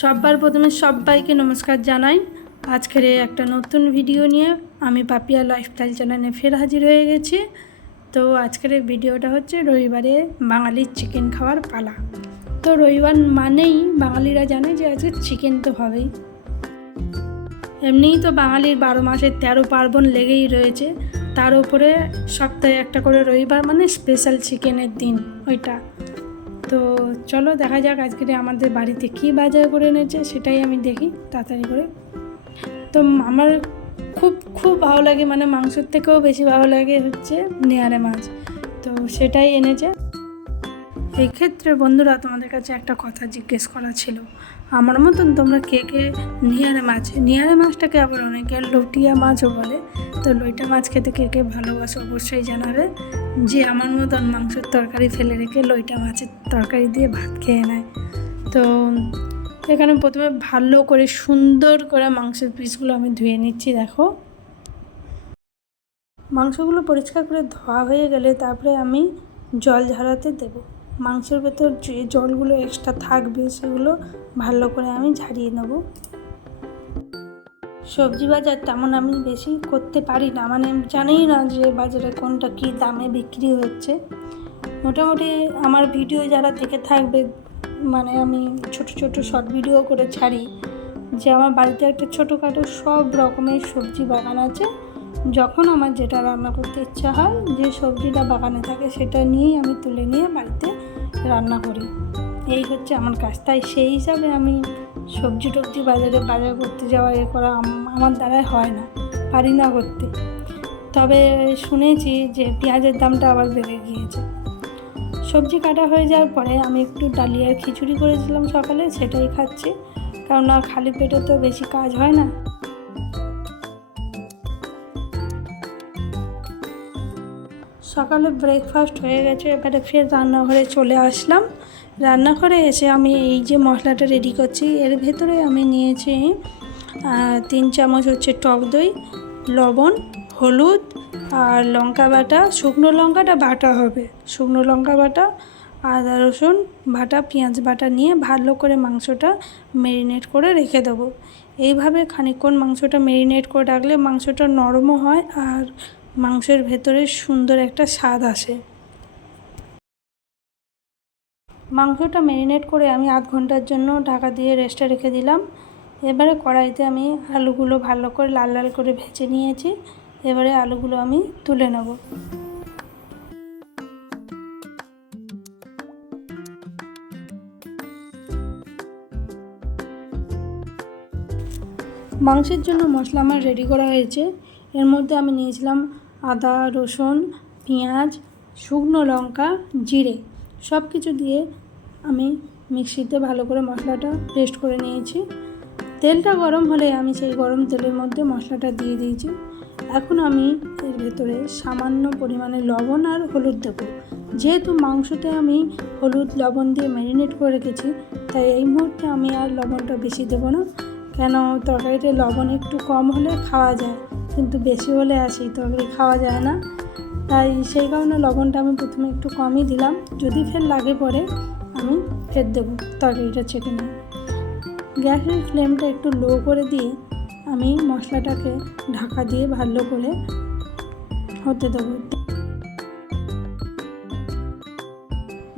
সবার প্রথমে সবাইকে নমস্কার জানাই। আজকের একটা নতুন ভিডিও নিয়ে আমি পাপিয়া লাইফস্টাইল চ্যানেলে ফের হাজির হয়ে গেছি। তো আজকের ভিডিওটা হচ্ছে রবিবারে বাঙালির চিকেন খাওয়ার পালা। তো রবিবার মানেই বাঙালিরা জানে যে আজকে চিকেন তো হবেই। এমনিই তো বাঙালির বারো মাসের তেরো পার্বণ লেগেই রয়েছে। তার উপরে সপ্তাহে একটা করে রবিবার মানে স্পেশাল চিকেনের দিন, ওইটা। তো চলো দেখা যাক আজকে আমাদের বাড়িতে কী বাজার করে এনেছে, সেটাই আমি দেখি, তাড়াতাড়ি করে। তো আমার খুব খুব ভালো লাগে মানে মাংসের থেকেও বেশি ভালো লাগে হচ্ছে নেয়ারে মাছ। তো সেটাই এনেছে। এই ক্ষেত্রে বন্ধুরা, তোমাদের কাছে একটা কথা জিজ্ঞেস করা ছিল। আমার মতন তোমরা কে কে নিয়ারে মাছ, নিয়ারে মাছটাকে আবার অনেকে লটিয়া মাছও বলে। তো লইটা মাছ খেতে কে কে ভালোবাসো অবশ্যই জানাবে। যে আমার মতন মাংসের তরকারি ফেলে রেখে লইটা মাছের তরকারি দিয়ে ভাত খেয়ে নেয়। তো এখানে প্রথমে ভালো করে সুন্দর করে মাংসের পিসগুলো আমি ধুয়ে নিচ্ছি, দেখো। মাংসগুলো পরিষ্কার করে ধোয়া হয়ে গেলে তারপরে আমি জল ঝরাতে দেবো। মাংসের ভেতর যে জলগুলো এক্সট্রা থাকবে সেগুলো ভালো করে আমি ঝারিয়ে নেব। সবজি বাজার তেমন আমি বেশি করতে পারি না। মানে জানি না যে বাজারে কোনটা কী দামে বিক্রি হচ্ছে। মোটামুটি আমার ভিডিও যারা দেখে থাকবে মানে আমি ছোট ছোট, শর্ট ভিডিও করে ছাড়ি, যে আমার বাড়িতে একটা ছোটোখাটো সব রকমের সবজি বাগান আছে। যখন আমার যেটা রান্না করতে ইচ্ছা হয়, যে সবজিটা বাগানে থাকে সেটা নিয়েই আমি তুলে নিয়ে বাড়িতে রান্না করি। এই হচ্ছে আমার কাজ। তাই সেই হিসাবে আমি সবজি টবজি বাজারে, বাজার করতে যাওয়া, এ করা আমার দ্বারাই হয় না, পারি না করতে। তবে শুনেছি যে পেঁয়াজের দামটা আবার বেড়ে গিয়েছে। সবজি কাটা হয়ে যাওয়ার পরে আমি একটু ডালিয়ার খিচুড়ি করেছিলাম সকালে, সেটাই খাচ্ছি। কারণ খালি পেটে তো বেশি কাজ হয় না। সকালে ব্রেকফাস্ট হয়ে গেছে, এবারে ফের রান্নাঘরে চলে আসলাম। রান্নাঘরে এসে আমি এই যে মশলাটা রেডি করছি, এর ভেতরে আমি নিয়েছি তিন চামচ হচ্ছে টক দই, লবণ, হলুদ আর লঙ্কা বাটা। শুকনো লঙ্কাটা বাটা হবে, শুকনো লঙ্কা বাটা, আদা রসুন বাটা, পেঁয়াজ বাটা নিয়ে ভালো করে মাংসটা মেরিনেট করে রেখে দেবো। এইভাবে খানিকক্ষণ মাংসটা মেরিনেট করে রাখলে মাংসটা নরমও হয় আর মাংসের ভেতরে সুন্দর একটা স্বাদ আসে। মাংসটা ম্যারিনেট করে আমি আধ ঘণ্টার জন্য ঢাকা দিয়ে রেস্টে রেখে দিলাম। এবারে কড়াইতে আমি আলুগুলো ভালো করে লাল লাল করে ভেজে নিয়েছি। এবারে আলুগুলো আমি তুলে নেব। মাংসের জন্য মশলা আমার রেডি করা হয়েছে। এর মধ্যে আমি নিয়েছিলাম আদা, রসুন, পেঁয়াজ, শুকনো লঙ্কা, জিরে সব কিছু দিয়ে আমি মিক্সিতে ভালো করে মশলাটা পেস্ট করে নিয়েছি। তেলটা গরম হলে আমি সেই গরম তেলের মধ্যে মশলাটা দিয়ে দিয়েছি। এখন আমি এর ভেতরে সামান্য পরিমাণে লবণ আর হলুদ দেবো। যেহেতু মাংসতে আমি হলুদ, লবণ দিয়ে ম্যারিনেট করে রেখেছি, তাই এই মুহূর্তে আমি আর লবণটা বেশি দেবো না। কেন, তরকারিতে লবণ একটু কম হলে খাওয়া যায়। কিন্তু বেশি হলে আসি তরকারি খাওয়া যায় না। তাই সেই কারণে লবণটা আমি প্রথমে একটু কমই দিলাম। যদি ফের লাগে পরে, আমি ফের দেবো তরকারিটা চেকে নিয়ে। গ্যাসের ফ্লেমটা একটু লো করে দিয়ে আমি মশলাটাকে ঢাকা দিয়ে ভালো করে হতে দেবো।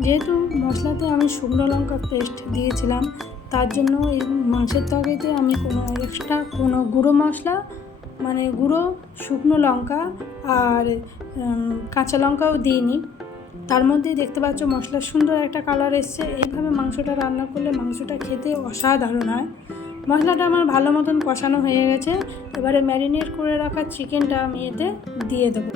যেহেতু মশলাতে আমি শুকনো লঙ্কা পেস্ট দিয়েছিলাম, তার জন্য এই মাংসের তরকারিতে আমি কোনো এক্সট্রা কোনো গুঁড়ো মশলা মানে গুঁড়ো, শুকনো লঙ্কা আর কাঁচা লঙ্কাও দিইনি। তার মধ্যে দেখতে পাচ্ছ মশলা সুন্দর একটা কালার এসছে। এইভাবে মাংসটা রান্না করলে মাংসটা খেতে অসাধারণ হয়। মশলাটা আমার ভালো মতন কষানো হয়ে গেছে। এবারে ম্যারিনেট করে রাখা চিকেনটা আমি এতে দিয়ে দেবো।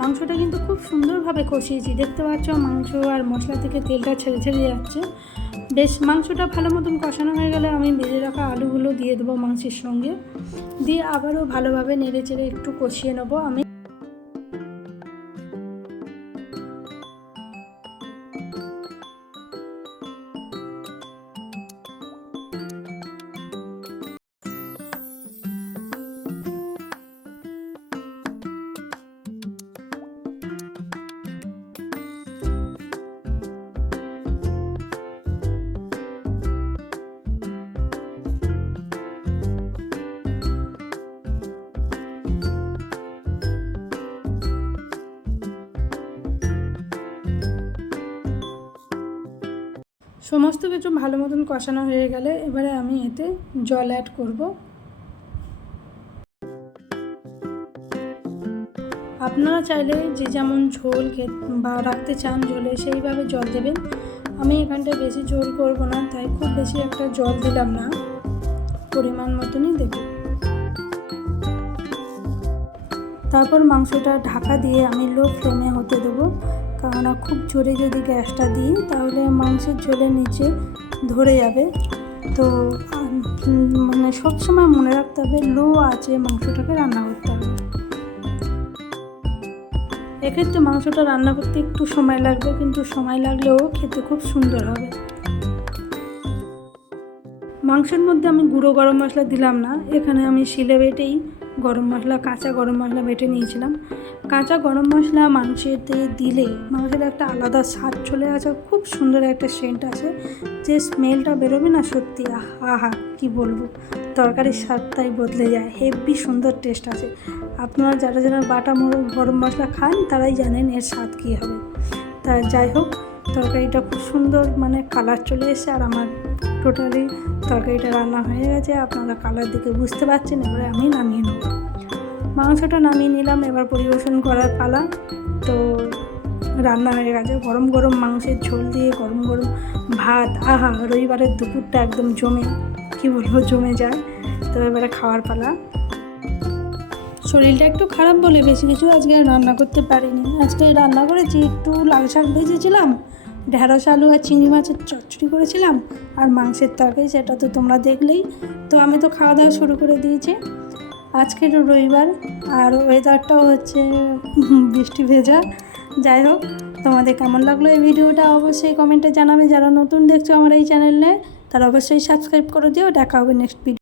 মাংসটা কিন্তু খুব সুন্দরভাবে কষিয়েছি। দেখতে পাচ্ছ, মাংস আর মশলা থেকে তেলটা ছেড়ে ছেড়ে যাচ্ছে। বেশ, মাংসটা ভালো মতন কষানো হয়ে গেলে আমি ভেজে রাখা আলুগুলো দিয়ে দেবো মাংসের সঙ্গে। দিয়ে আবারও ভালোভাবে নেড়ে চেড়ে একটু কষিয়ে নেব। আমি সমস্ত কিছু ভালো মতন কষানো হয়ে গেলে এবারে আমি এতে জল অ্যাড করব। আপনারা চাইলে যে যেমন ঝোল বা রাখতে চান ঝোলে সেইভাবে জল দেবেন। আমি এখানটায় বেশি ঝোল করব না, তাই খুব বেশি একটা জল দিলাম না। পরিমাণ মতনই দেব। তারপর মাংসটা ঢাকা দিয়ে আমি লো ফ্লেমে হতে দেবো। কেননা খুব জোরে যদি গ্যাসটা দিই, তাহলে মাংসের ঝোলের নিচে ধরে যাবে। তো মানে সবসময় মনে রাখতে হবে, লো আছে মাংসটাকে রান্না করতে হবে। এক্ষেত্রে মাংসটা রান্না করতে একটু সময় লাগবে, কিন্তু সময় লাগলেও খেতে খুব সুন্দর হবে। মাংসের মধ্যে আমি গুঁড়ো গরম মশলা দিলাম না, এখানে আমি শিলে বেটেই গরম মশলা, কাঁচা গরম মশলা বেটে নিয়েছিলাম। কাঁচা গরম মশলা মাংসেতে দিলে মাংসের একটা আলাদা স্বাদ চলে আসে, খুব সুন্দর একটা সেন্ট আছে যে স্মেলটা বেরোবে না সত্যি, আহা কি বলব? তরকারির স্বাদটাই বদলে যায়, হেভি সুন্দর টেস্ট আছে আপনারা যারা যারা বাটা মর- গরম মশলা খান, তারাই জানেন এর স্বাদ কী হবে। তা যাই হোক তরকারিটা খুব সুন্দর মানে কালার চলে এসেছে আর আমার টোটালি তরকারিটা রান্না হয়ে গেছে। আপনারা কালার দিকে বুঝতে পারছেন, এবারে আমি নামিয়ে নেব। মাংসটা নামিয়ে নিলাম, এবার পরিবেশন করার পালা। তো রান্না হয়ে গেছে, গরম গরম মাংসের ঝোল দিয়ে গরম গরম ভাত। আহা, রবিবারের দুপুরটা একদম জমে, কি বলব, জমে যায়। তো এবারে খাওয়ার পালা। শরীরটা একটু খারাপ বলে বেশি কিছু আজকে রান্না করতে পারিনি। আজকে রান্না করেছি, একটু লাল শাক ভেজেছিলাম। ঢেঁড়স, আলু আর চিংড়ি মাছের চচ্চড়ি করেছিলাম আর মাংসের তরকারি সেটা তো তোমরা দেখলেই। তো আমি তো খাওয়া দাওয়া শুরু করে দিয়েছি। আজকের রবিবার আর ওয়েদারটাও হচ্ছে বৃষ্টি ভেজা। যাই হোক, তোমাদের কেমন লাগল এই ভিডিওটা অবশ্যই কমেন্টে জানাবে। যারা নতুন দেখছ আমার এই চ্যানেলে তারা অবশ্যই সাবস্ক্রাইব করে দিও। দেখা হবে নেক্সট ভিডিও